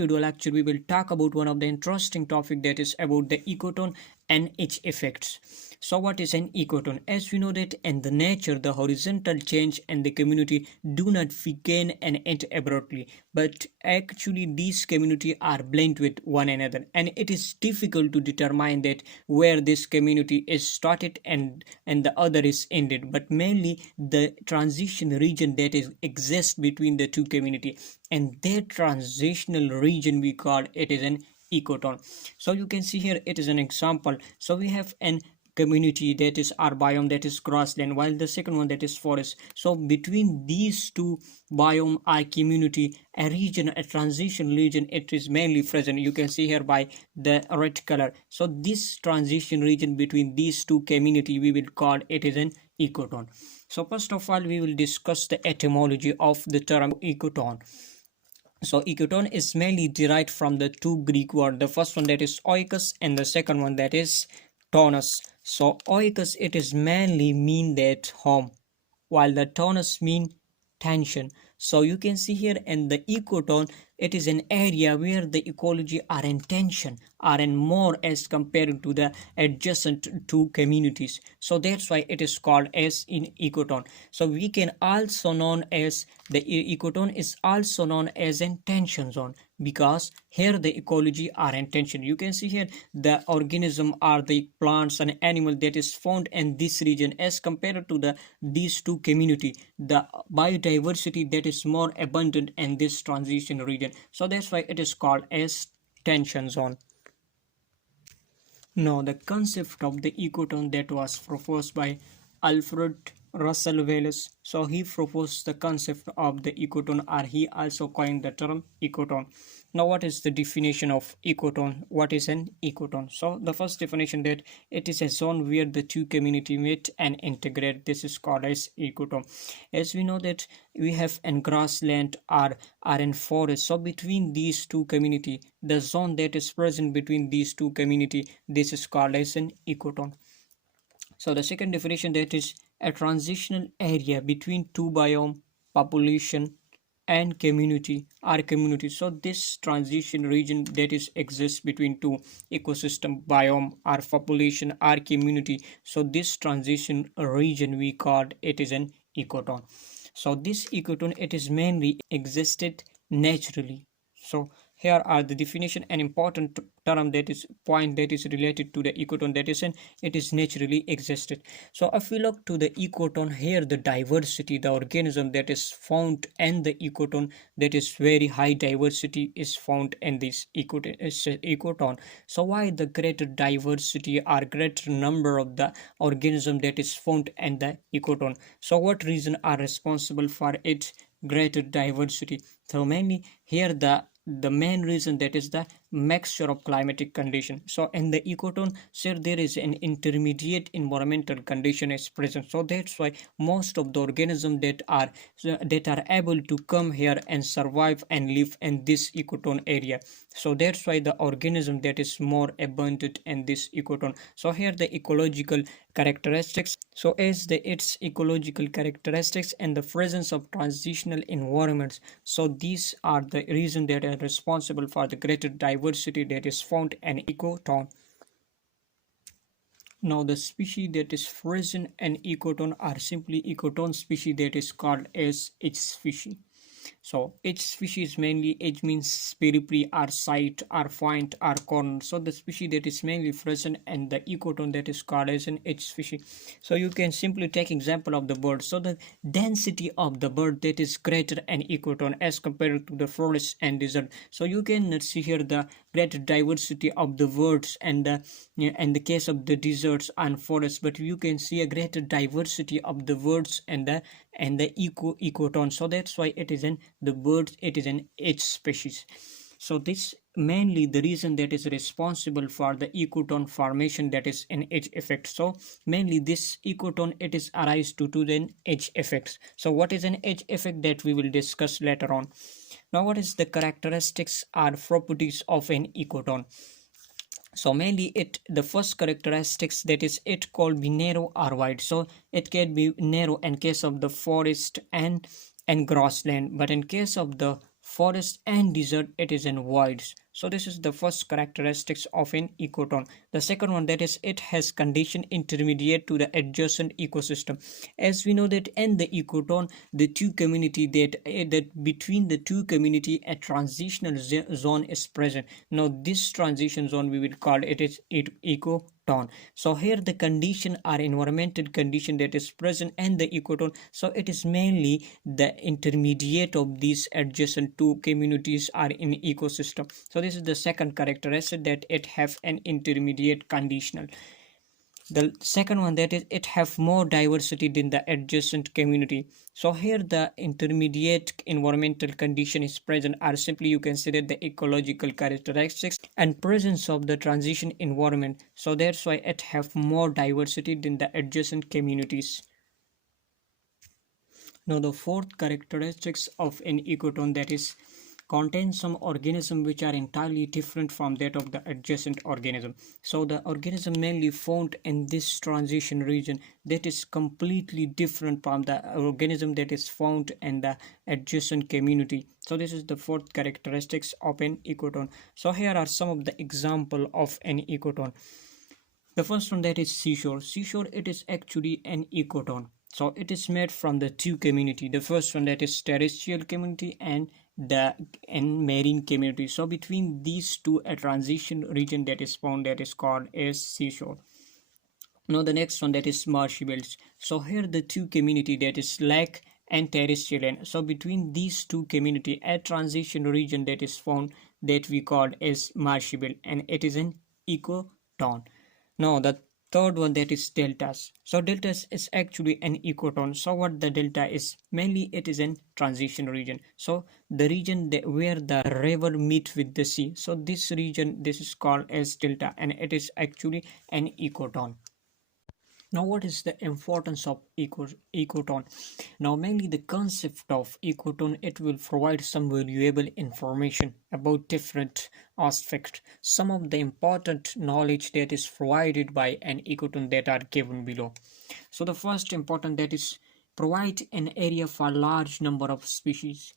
video lecture we will talk about one of the interesting topic, that is about the ecotone and its effects. So what is an ecotone? As we know that in the nature, the horizontal change and the community do not begin and end abruptly, but actually these community are blended with one another, and it is difficult to determine that where this community is started and the other is ended, but mainly the transition region that is exists between the two community, and that transitional region we call it is an ecotone. So you can see here it is an example. So we have an community that is our biome, that is grassland, while the second one that is forest. So between these two biome or community, a region, a transition region, it is mainly present. You can see here by the red color. So this transition region between these two community we will call it is an ecotone. So first of all we will discuss the etymology of the term ecotone. So ecotone is mainly derived from the two Greek words. The first one that is oikos and the second one that is tonus. So oikos it is mainly mean that home, while the tonus mean tension. So you can see here in the ecotone, it is an area where the ecology are in tension, are in more as compared to the adjacent two communities. So that's why it is called as in ecotone. So we can also known as the ecotone is also known as in tension zone, because here the ecology are in tension. You can see here the organism are the plants and animal that is found in this region as compared to the these two community. The biodiversity that is more abundant in this transition region. So that's why it is called as tension zone. Now the concept of the ecotone that was proposed by Alfred Russel Wallace. So he proposed the concept of the ecotone, or he also coined the term ecotone. Now what is the definition of ecotone? What is an ecotone? So the first definition, that it is a zone where the two community meet and integrate. This is called as ecotone. As we know that we have in grassland or in forest, so between these two community, the zone that is present between these two community, this is called as an ecotone. So the second definition, that is a transitional area between two biome, population and community or community. So this transition region that is exists between two ecosystem, biome or population or community. So this transition region we called it is an ecotone. So this ecotone it is mainly existed naturally. So here are the definition and important term, that is point that is related to the ecotone, that is it is naturally existed. So if we look to the ecotone, here the diversity, the organism that is found in the ecotone, that is very high diversity is found in this ecotone. So why the greater diversity or greater number of the organism that is found in the ecotone? So what reason are responsible for its greater diversity? So mainly here the main reason, that is the mixture of climatic condition. So in the ecotone, sir, there is an intermediate environmental condition is present. So that's why most of the organisms that are able to come here and survive and live in this ecotone area. So that's why the organism that is more abundant in this ecotone. So here the ecological characteristics. So as its ecological characteristics and the presence of transitional environments. So these are the reasons that are responsible for the greater diversity that is found in ecotone. Now the species that is present in ecotone are simply ecotone species, that is called as H species. So each species mainly, H means periphery or site or point or corner. So the species that is mainly present in the ecotone, that is called as an H species. So you can simply take example of the bird. So the density of the bird that is greater in ecotone as compared to the forest and desert. So you can see here the greater diversity of the birds and in the case of the deserts and forests, but you can see a greater diversity of the birds and the ecotone. So that's why it is in the birds, it is an H species. So this mainly the reason that is responsible for the ecotone formation, that is an H effect. So mainly this ecotone it is arise due to the H effects. So what is an H effect, that we will discuss later on. Now what is the characteristics or properties of an ecotone? So mainly the first characteristics, that is it called be narrow or wide. So it can be narrow in case of the forest and grassland, but in case of the forest and desert, it is in voids. So this is the first characteristics of an ecotone. The second one, that is it has condition intermediate to the adjacent ecosystem. As we know that in the ecotone, the two community that between the two community a transitional zone is present. Now this transition zone we will call it is ecotone. So here the condition are environmental condition that is present in the ecotone. So it is mainly the intermediate of these adjacent two communities are in ecosystem. So this is the second characteristic, that it have an intermediate conditional. The second one, that is it have more diversity than the adjacent community. So here the intermediate environmental condition is present, or simply you consider the ecological characteristics and presence of the transition environment. So that's why it have more diversity than the adjacent communities. Now the fourth characteristics of an ecotone, that is contains some organism which are entirely different from that of the adjacent organism. So the organism mainly found in this transition region, that is completely different from the organism that is found in the adjacent community. So this is the fourth characteristics of an ecotone. So here are some of the example of an ecotone. The first one, that is seashore. Seashore, it is actually an ecotone. So it is made from the two community. The first one, that is terrestrial community and the marine community. So between these two, a transition region that is found, that is called as seashore. Now the next one, that is marshy belts. So here the two community, that is lake and terrestrial land. So between these two community, a transition region that is found, that we call as marshy belt, and it is an ecotone. Now the third one, that is deltas. So deltas is actually an ecotone. So what the delta is, mainly it is an transition region. So the region where the river meet with the sea. So this region, this is called as delta, and it is actually an ecotone. Now what is the importance of ecotone? Now mainly the concept of ecotone, it will provide some valuable information about different aspects. Some of the important knowledge that is provided by an ecotone that are given below. So the first important, that is provide an area for large number of species.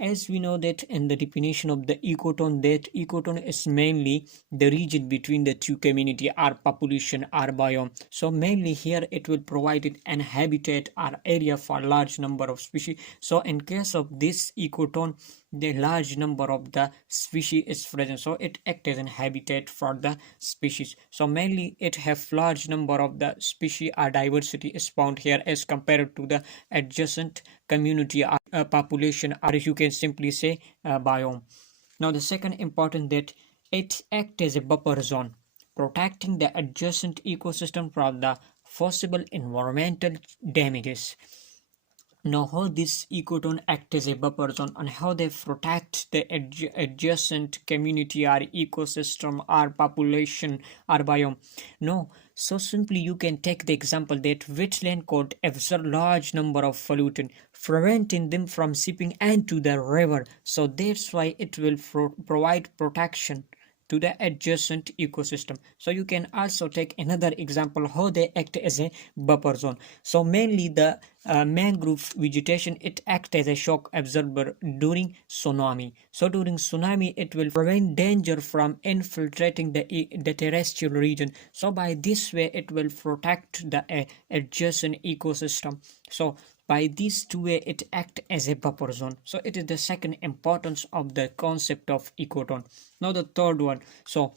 As we know that in the definition of the ecotone, that ecotone is mainly the region between the two community or population or biome. So mainly here it will provide an habitat or area for large number of species. So in case of this ecotone, the large number of the species is present, so it acts as an habitat for the species. So mainly it have large number of the species or diversity is found here as compared to the adjacent community or population, or you can simply say biome. Now the second important, that it acts as a buffer zone, protecting the adjacent ecosystem from the possible environmental damages. Now how this ecotone act as a buffer zone and how they protect the adjacent community or ecosystem or population or biome. No, so simply you can take the example that wetland could absorb large number of pollutant, preventing them from seeping into the river. So that's why it will provide protection to the adjacent ecosystem. So you can also take another example how they act as a buffer zone. So mainly the mangrove vegetation, it acts as a shock absorber during tsunami. So during tsunami, it will prevent danger from infiltrating the terrestrial region. So by this way, it will protect the adjacent ecosystem. So by these two way, it acts as a buffer zone. So it is the second importance of the concept of ecotone. Now the third one, so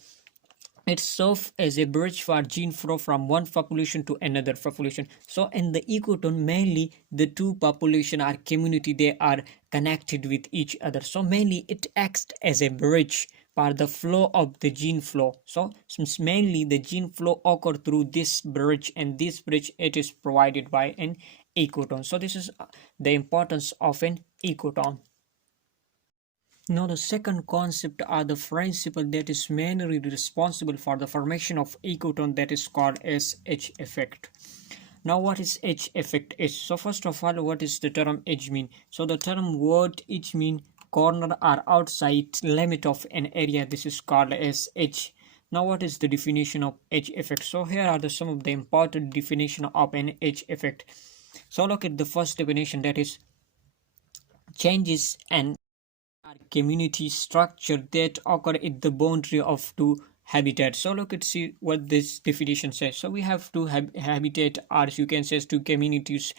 it serves as a bridge for gene flow from one population to another population. So in the ecotone, mainly the two population or community, they are connected with each other. So mainly it acts as a bridge for the flow of the gene flow. So since mainly the gene flow occur through this bridge, and this bridge, it is provided by an ecotone. So this is the importance of an ecotone. Now the second concept are the principle that is mainly responsible for the formation of ecotone, that is called as edge effect. Now what is edge effect is? So first of all, what is the term edge mean? So the term word edge mean corner or outside limit of an area. This is called as edge. Now what is the definition of edge effect? So here are some of the important definition of an edge effect. So look at the first definition, that is changes and are community structure that occur at the boundary of two habitats. So look at see what this definition says. So we have two habitat, or you can say two communities.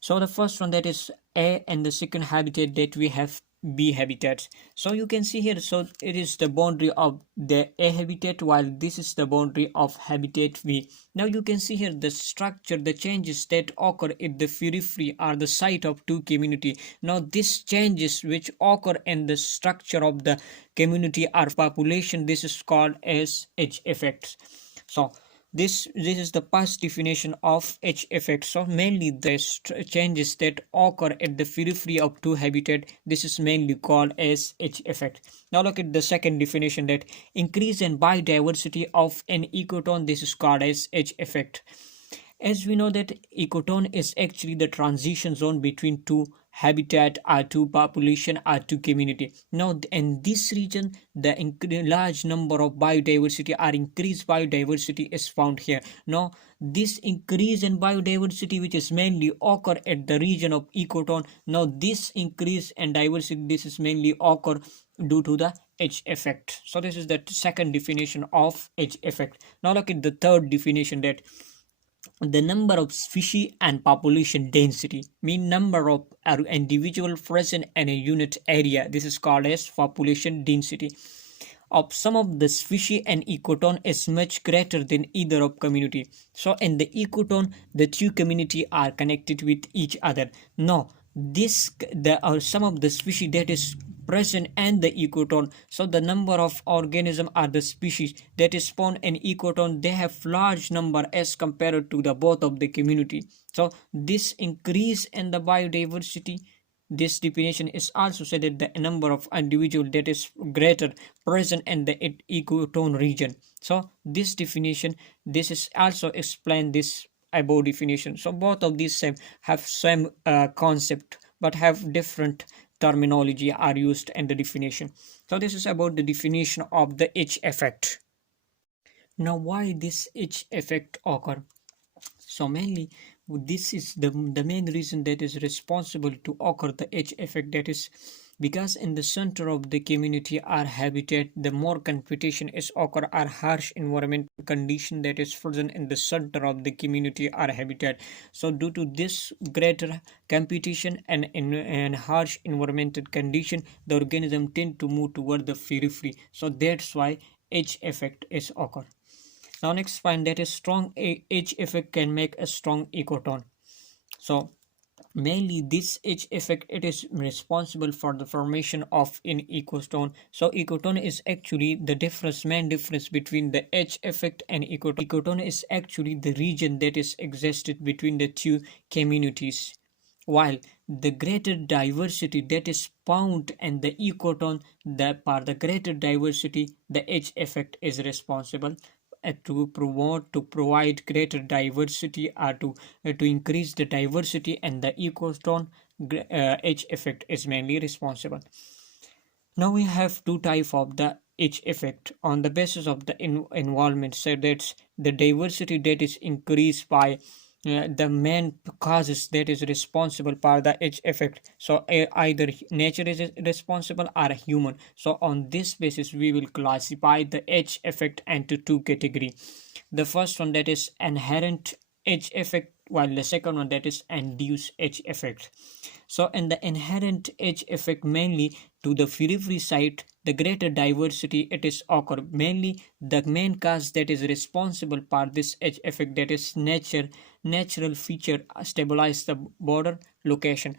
So the first one that is A, and the second habitat that we have B habitat. So you can see here, so it is the boundary of the A habitat, while this is the boundary of habitat B. Now you can see here the structure, the changes that occur at the periphery are the site of two community. Now these changes which occur in the structure of the community or population, this is called as edge effects. So this is the past definition of edge effect. So mainly the changes that occur at the periphery of two habitat, this is mainly called as edge effect. Now look at the second definition, that increase in biodiversity of an ecotone, this is called as edge effect. As we know that ecotone is actually the transition zone between two habitat or two population or two community. Now in this region, the large number of biodiversity or increased biodiversity is found here. Now this increase in biodiversity which is mainly occur at the region of ecotone, now this increase in diversity, this is mainly occur due to the edge effect. So this is the second definition of edge effect. Now look at the third definition, that the number of species and population density, mean number of individual present in a unit area, this is called as population density of some of the species and ecotone is much greater than either of community. So in the ecotone, the two community are connected with each other. Now this there are some of the species that is present in the ecotone. So the number of organism or the species that is found in ecotone, they have large number as compared to the both of the community. So this increase in the biodiversity, this definition is also said that the number of individual that is greater present in the ecotone region. So this definition, this is also explain this above definition. So both of these have same concept but have different terminology are used in the definition. So this is about the definition of the edge effect. Now why this edge effect occur? So mainly this is the main reason that is responsible to occur the edge effect, that is because in the center of the community or habitat, the more competition is occur or harsh environment condition that is present in the center of the community or habitat. So due to this greater competition and harsh environmental condition, the organism tend to move toward the periphery. So that's why edge effect is occur. Now next point, that is strong edge effect can make a strong ecotone. So mainly this edge effect, it is responsible for the formation of an ecotone. So ecotone is actually the main difference between the edge effect and ecotone. Ecotone is actually the region that is existed between the two communities, while the greater diversity that is found in the ecotone, the greater diversity, the edge effect is responsible to provide greater diversity or to increase the diversity, and the ecotone edge effect is mainly responsible. Now we have two types of the edge effect on the basis of the environment. So that's the diversity that is increased by the main causes that is responsible for the edge effect. So either nature is responsible or human. So on this basis we will classify the edge effect into two categories. The first one, that is inherent edge effect, while the second one, that is induced edge effect. So in the inherent edge effect, mainly to the periphery site, the greater diversity it is occur. Mainly the main cause that is responsible for this edge effect, that is natural feature stabilize the border location.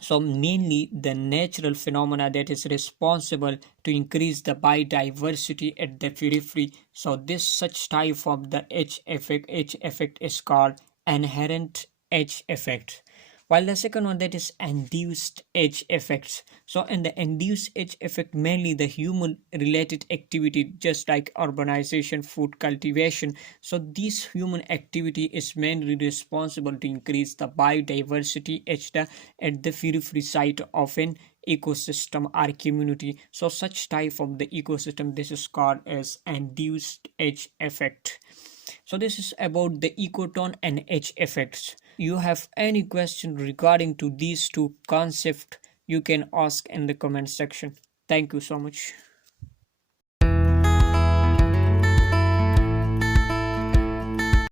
So mainly the natural phenomena that is responsible to increase the biodiversity at the periphery. So this such type of the edge effect is called inherent edge effect, while the second one, that is induced edge effects. So in the induced edge effect, mainly the human related activity, just like urbanization, food cultivation. So this human activity is mainly responsible to increase the biodiversity at the periphery site of an ecosystem or community. So such type of the ecosystem, this is called as induced edge effect. So this is about the ecotone and edge effects. You have any question regarding to these two concepts, you can ask in the comment section. Thank you so much.